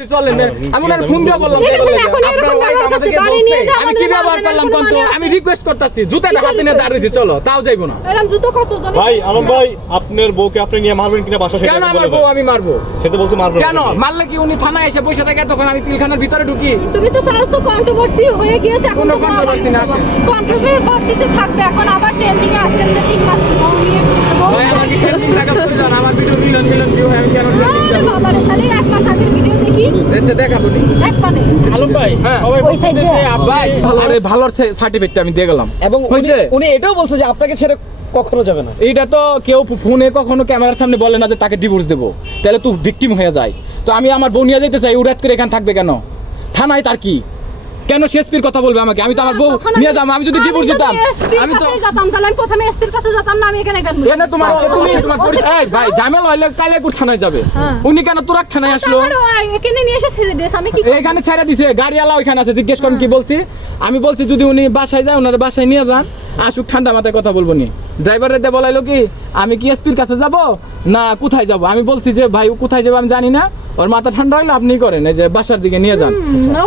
চলেন না। আমি ওনার ফোন দিয়ে বললাম? ঠিক আছে, এখন আপনার এরকম wife ব্যবহার করছে, আমাদেরকে বাড়ি বলছে। নিয়ে যাও, আমি কি আমাদের ব্যবহার বাড়িতে করলাম কোনো কোন তো? আমি আছে? রিকোয়েস্ট করতেছি জুতাটা হাতে নিয়ে দাঁড়িয়েছি চলো তাও যাইবো না। এরকম জুতো কত জন ভাই আলম ভাই আপনার বউকে আপনি নিয়ে মারবেন কিনা বাসা কেন আমার বউ আমি মারবো? সে তো বলছে কেন? মারলে কি উনি থানায় এসে বসে থাকে তখন আমি পিলখানার ভিতরে ঢুকি। তুমি তো চাইছো কন্ট্রোভার্সি হয়ে গিয়েছে এখন কোনো না আসে। কন্ট্রোভার্সিতে থাকবে এখন আবার ট্রেন্ডিং এ আজকে তিন মাস বউ নিয়ে আমার ভিডিও দেখা প্রয়োজন, আমার ভিডিও মিলন মিলন ভিউ হয় কেন বাবা তাহলে এক মাস দেখাবো নি। আলম ভাই হ্যাঁ। সবাই ওই যে ভাই আরে ভালোর সার্টিফিকেটটা আমি দিয়ে গেলাম। এবং উনি এটাও বলছে যে আপনাকে ছেড়ে কখনো যাবে না। এটা তো কেউ ফোনে কখনো ক্যামেরার সামনে বলে না যে তাকে ডিভোর্স দেবো। তাহলে তুই ভিকটিম হয়ে যায়। তো আমি আমার বউ নিয়ে যেতে চাই উড়াত করে এখানে থাকবে কেন? থানায় তার কি? কেন শেষপির কথা বলবে আমাকে? আমি তো আমার বউ নিয়ে যাব আমি যদি ডিভোর্স দিতাম। আমি তো যেতাম তাহলে আমি প্রথমে এসপির কাছে যেতাম না আমি এখানে কেন এনে তোমার তুমি তোমার পরি- এই ভাই ঝামেলা হইলে কালে কোন থানায় যাবে। হ্যাঁ। উনি কেন তোরাক থানায় আসলো? এখানে নিয়ে এসে ছেড়ে দিয়েছে আমি কি এখানে ছেড়ে দিছে গাড়িওয়ালা ওইখানে আছে জিজ্ঞেস করেন কি বলছি। আমি বলছি যদি উনি বাসায় যায় ওনার বাসায় নিয়ে যান আসুক ঠান্ডা মাথায় কথা বলব নি। ড্রাইভারের দিয়ে বলাইলো কি আমি কি এসপির কাছে যাব? না কোথায় যাব? আমি বলছি যে ভাই ও কোথায় যাবে আমি জানি না। ওর মাথা ঠান্ডা হইল আপনি করেন এই যে বাসার দিকে নিয়ে যান।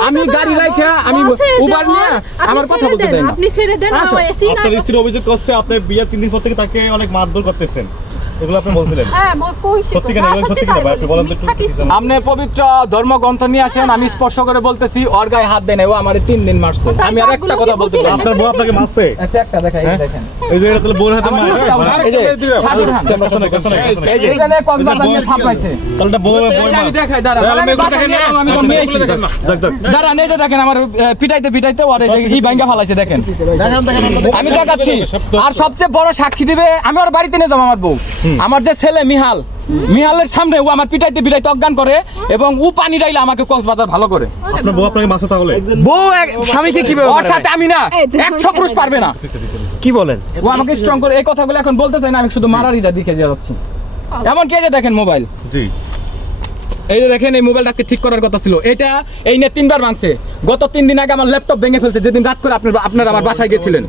আমি গাড়ি রাখে আমি উবার নিয়ে আমার কথা বলতে দেন, আপনি ছেড়ে দেন আসো। এসি না আপনার স্ত্রী অভিযোগ করছে আপনি বিয়ের তিন দিন পর থেকে তাকে অনেক মারধর করতেছেন। এগুলো আপনি বলছিলেন। হ্যাঁ কইছি সত্যি কেন? সত্যি কেন? আপনি বলেন তো একটু মিথ্যা কিছু কিছু। না। আপনি পবিত্র ধর্মগ্রন্থ নিয়ে আসেন আমি স্পর্শ করে বলতেছি ওর গায়ে হাত দেয় ও আমার তিন দিন মারছে। আমি আর একটা কথা বলতে প্রতি আপনার বউ আপনাকে মারছে? আচ্ছা একটা দেখাই? দেখেন। এই যে এটা তাহলে বউর হাতে আমার মার এই যে। এই যে এখানে কক্সবাজার নিয়ে তাহলে এটা বউ আমি দেখাই। আমি দেখেন আমি যে দেখেন পিটাইতে পিটাইতে ওর হি ভাঙ্গা ফালাইছে দেখেন। আমি দেখাচ্ছি আর সবচেয়ে বড় সাক্ষী দিবে আমি ওর বাড়িতে নিয়ে যাব আমার বউ আমার যে ছেলে মিহাল মিহালের সামনে ও আমার পিটাইতে পিটাইতে অজ্ঞান করে এবং ও পানি ডাইলে আমাকে কক্সবাজার ভালো করে। আপনার বউ আপনাকে মাছ তাহলে? বউ স্বামীকে কি ওর সাথে আমি না একশো পুরুষ পারবে না। কি বলেন? ও আমাকে স্ট্রং করে। এই কথাগুলো এখন বলতে চাই না আমি শুধু মারারিটা দিকে যাচ্ছি। এমন কে যে দেখেন মোবাইল জি। এই যে দেখেন এই মোবাইলটা আজকে ঠিক করার কথা ছিল। এটা এই নিয়ে তিনবার ভাঙছে। গত তিন দিন আগে আমার ল্যাপটপ ভেঙে ফেলছে যেদিন রাত করে আপনার আপনারা আমার বাসায় গেছিলেন।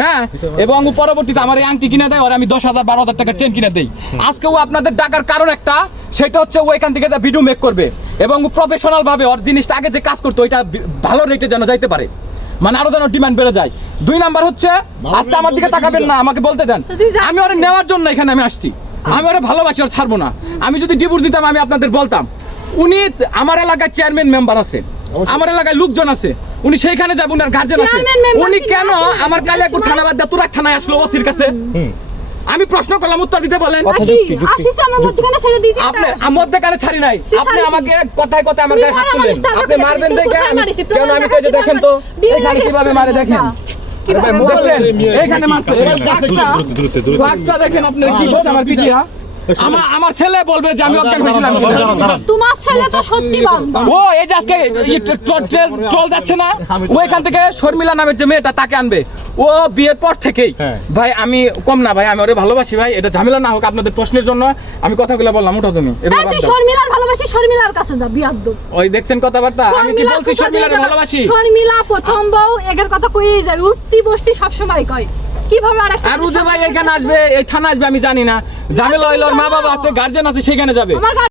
হ্যাঁ এবং ও পরবর্তীতে আমার এই আংটি কিনে দেয় আর আমি দশ হাজার বারো হাজার টাকার চেন কিনে দেই। আজকে ও আপনাদের ডাকার কারণ একটা সেটা হচ্ছে ও এখান থেকে যা ভিডিও মেক করবে। এবং ও প্রফেশনাল ভাবে ওর জিনিসটা আগে যে কাজ করতো ওইটা ভালো রেটে যেন যাইতে পারে। মানে আরও যেন ডিমান্ড বেড়ে যায়। দুই নাম্বার হচ্ছে আজকে আমার দিকে তাকাবেন না আমাকে বলতে দেন। আমি ওরে নেওয়ার জন্য এখানে আমি আসছি। আমি ওরে ভালোবাসি আর ছাড়বো না। আমি যদি ডিভোর্স দিতাম আমি আপনাদের বলতাম। উনি আমার এলাকায় চেয়ারম্যান মেম্বার আছে আমার এলাকায় লোকজন আছে উনি সেইখানে যাবেন উনার গার্জেন আছে উনি কেন? আমার কালিয়াকুর থানা বাদ তুরাক থানায় আসলো ওসির কাছে আমি প্রশ্ন করলাম উত্তর দিতে বলেন মধ্যখানে আপনি ছাড়ি নাই আপনি আমাকে কথায় কথায় আমার গায়ে হাত তুললেন আপনি মারবেন দেখে কোথায় আমি মারিস? কেন আমি প্রমাণ কই যে দেখাচ্ছি, দেখেন তো এখানে কীভাবে মারে দেখেন মারছে। ফ্লাক্সটা দেখেন আপনার কি বলছে আমার পিটিয়া আমার আমার ছেলে বলবে যে আমি অজ্ঞান হয়েছিলাম। তোমার ছেলে তো সত্যি ও এই যে আজকে ট্রেল- যাচ্ছে না ও এখান থেকে শর্মিলা নামের যে মেয়েটা তাকে আনবে। ও বিয়ের পর থেকেই হ্যাঁ। ভাই আমি কম না ভাই আমি ওরে ভালোবাসি ভাই এটা ঝামেলা না হোক আপনাদের প্রশ্নের জন্য আমি কথাগুলো বললাম উঠো তুমি তুই। শর্মিলার ভালোবাসি শর্মিলার কাছে যা ওই দেখছেন কথাবার্তা? আমি কি বলছি শর্মিলার ভালোবাসি? শর্মিলা প্রথম বউ এগের কথা কইই যায় উঠতি বসতি সব সময় কয়। কীভাবে আর আর রুজে ভাই এখানে আসবে এই থানা আসবে আমি জানি না। ঝামেলা হইল মা বাবা আছে গার্জেন আছে সেখানে যাবে।